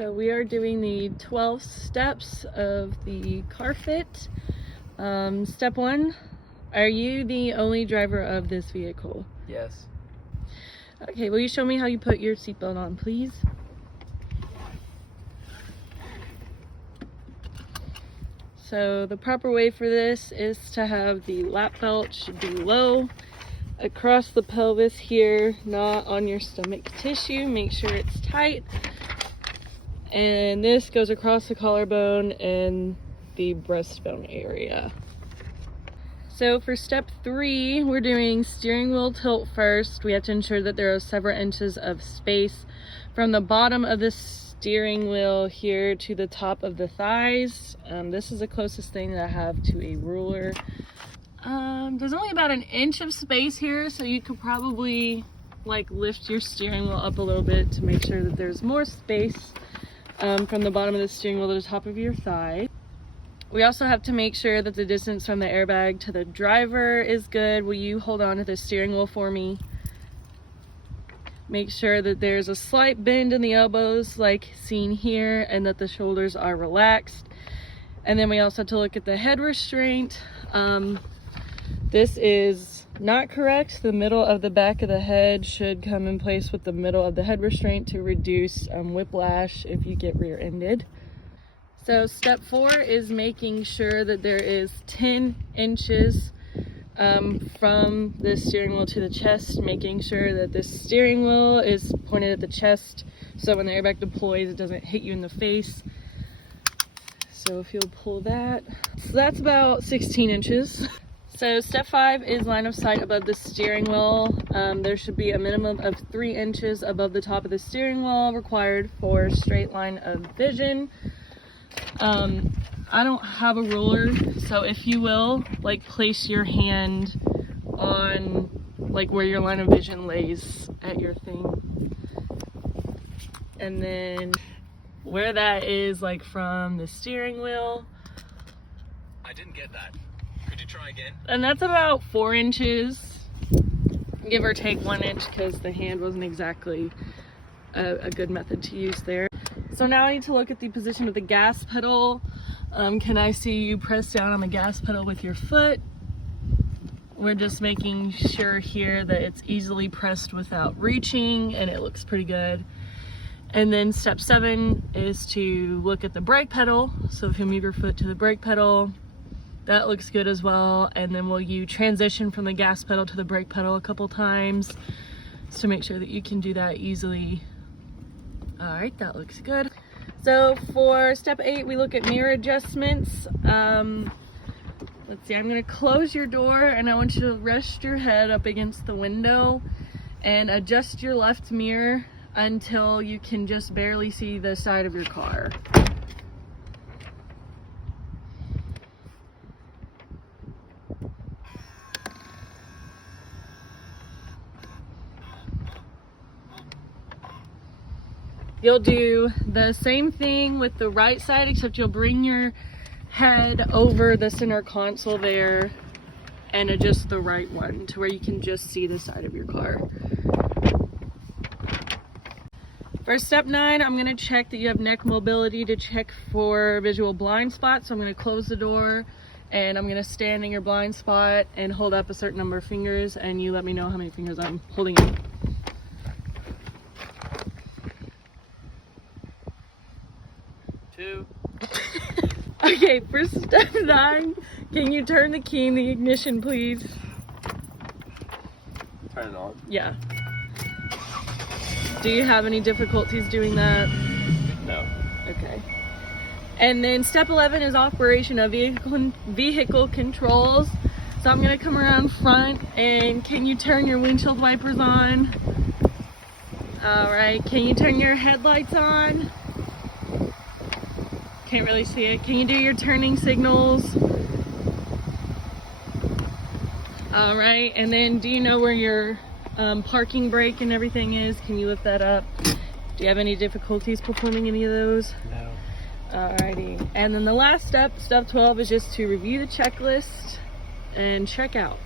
So we are doing the 12 steps of the CarFit. Step 1, are you the only driver of this vehicle? Yes. Okay, will you show me how you put your seatbelt on, please? So the proper way for this is to have the lap belt should be low across the pelvis here, not on your stomach tissue. Make sure it's tight. And this goes across the collarbone and the breastbone area. So for step 3, we're doing steering wheel tilt first. We have to ensure that there are several inches of space from the bottom of the steering wheel here to the top of the thighs. This is the closest thing that I have to a ruler. There's only about an inch of space here, so you could probably like lift your steering wheel up a little bit to make sure that there's more space from the bottom of the steering wheel to the top of your thigh. We also have to make sure that the distance from the airbag to the driver is good. Will you hold on to the steering wheel for me? Make sure that there's a slight bend in the elbows like seen here, and that the shoulders are relaxed. And then we also have to look at the head restraint. This is not correct. The middle of the back of the head should come in place with the middle of the head restraint to reduce whiplash if you get rear-ended. So step 4 is making sure that there is 10 inches from the steering wheel to the chest, making sure that the steering wheel is pointed at the chest so when the airbag deploys it doesn't hit you in the face. So if you'll pull that, so that's about 16 inches. So step 5 is line of sight above the steering wheel. There should be a minimum of 3 inches above the top of the steering wheel required for straight line of vision. I don't have a ruler, so if you will, like, place your hand on like where your line of vision lays at your thing, and then where that is, like from the steering wheel. I didn't get that. Could you try again? And that's about 4 inches, give or take 1 inch, because the hand wasn't exactly a good method to use there. So now I need to look at the position of the gas pedal. Can I see you press down on the gas pedal with your foot? We're just making sure here that it's easily pressed without reaching, and it looks pretty good. And then step 7 is to look at the brake pedal. So if you move your foot to the brake pedal, that looks good as well. And then will you transition from the gas pedal to the brake pedal a couple times to make sure that you can do that easily. All right, that looks good. So for step 8, we look at mirror adjustments. Let's see, I'm gonna close your door and I want you to rest your head up against the window and adjust your left mirror until you can just barely see the side of your car. You'll do the same thing with the right side, except you'll bring your head over the center console there and adjust the right one to where you can just see the side of your car. For step 9, I'm gonna check that you have neck mobility to check for visual blind spots. So I'm gonna close the door and I'm gonna stand in your blind spot and hold up a certain number of fingers, and you let me know how many fingers I'm holding up. 2. Okay, for step 9, can you turn the key in the ignition, please? Turn it on. Yeah. Do you have any difficulties doing that? No. Okay. And then step 11 is operation of vehicle controls. So I'm gonna come around front, and can you turn your windshield wipers on? All right, can you turn your headlights on? Can't really see it. Can you do your turning signals? All right, and then do you know where your parking brake and everything is? Can you lift that up? Do you have any difficulties performing any of those? No. Alrighty, and then the last step, step 12, is just to review the checklist and check out.